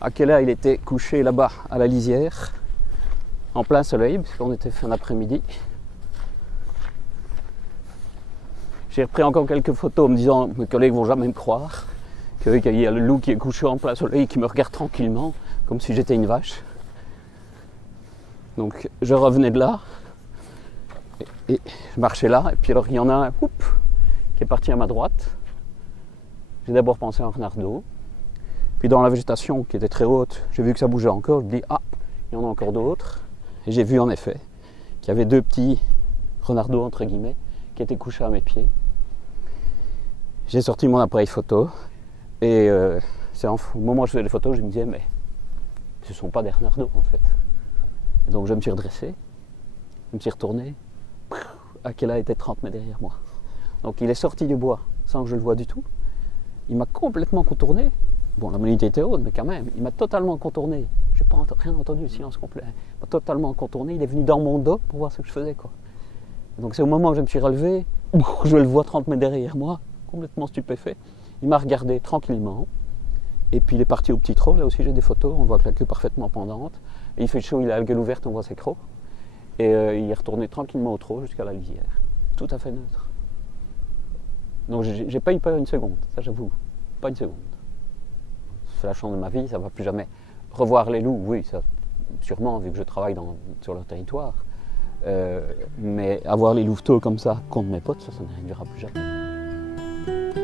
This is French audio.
Akela, il était couché là-bas à la lisière, en plein soleil, parce qu'on était fin d'après-midi. J'ai repris encore quelques photos en me disant, mes collègues vont jamais me croire, qu'il y a le loup qui est couché en plein soleil, qui me regarde tranquillement, comme si j'étais une vache. Donc je revenais de là, et je marchais là, et puis alors il y en a un qui est parti à ma droite. J'ai d'abord pensé à un renardeau. Puis dans la végétation qui était très haute, j'ai vu que ça bougeait encore. Je me dis, ah, il y en a encore d'autres. Et j'ai vu en effet qu'il y avait deux petits renardeaux, entre guillemets, qui étaient couchés à mes pieds. J'ai sorti mon appareil photo. Et c'est au moment où je faisais les photos, je me disais, mais ce ne sont pas des renardeaux en fait. Et donc je me suis redressé, je me suis retourné. Akela était 30 mètres derrière moi. Donc il est sorti du bois sans que je le voie du tout. Il m'a complètement contourné. Bon, la monité était haute, mais quand même, il m'a totalement contourné. J'ai pas rien entendu, silence complet. Il m'a totalement contourné, il est venu dans mon dos pour voir ce que je faisais, quoi. Donc c'est au moment où je me suis relevé, je le vois 30 mètres derrière moi, complètement stupéfait. Il m'a regardé tranquillement, et puis il est parti au petit trot. Là aussi j'ai des photos, on voit que la queue est parfaitement pendante. Et il fait chaud, il a la gueule ouverte, on voit ses crocs. Et il est retourné tranquillement au trot jusqu'à la lisière. Tout à fait neutre. Donc j'ai pas eu peur une seconde, ça j'avoue, pas une seconde. C'est la chance de ma vie, ça ne va plus jamais revoir les loups, oui, ça, sûrement, vu que je travaille sur leur territoire. Mais avoir les louveteaux comme ça contre mes potes, ça n'arrivera plus jamais.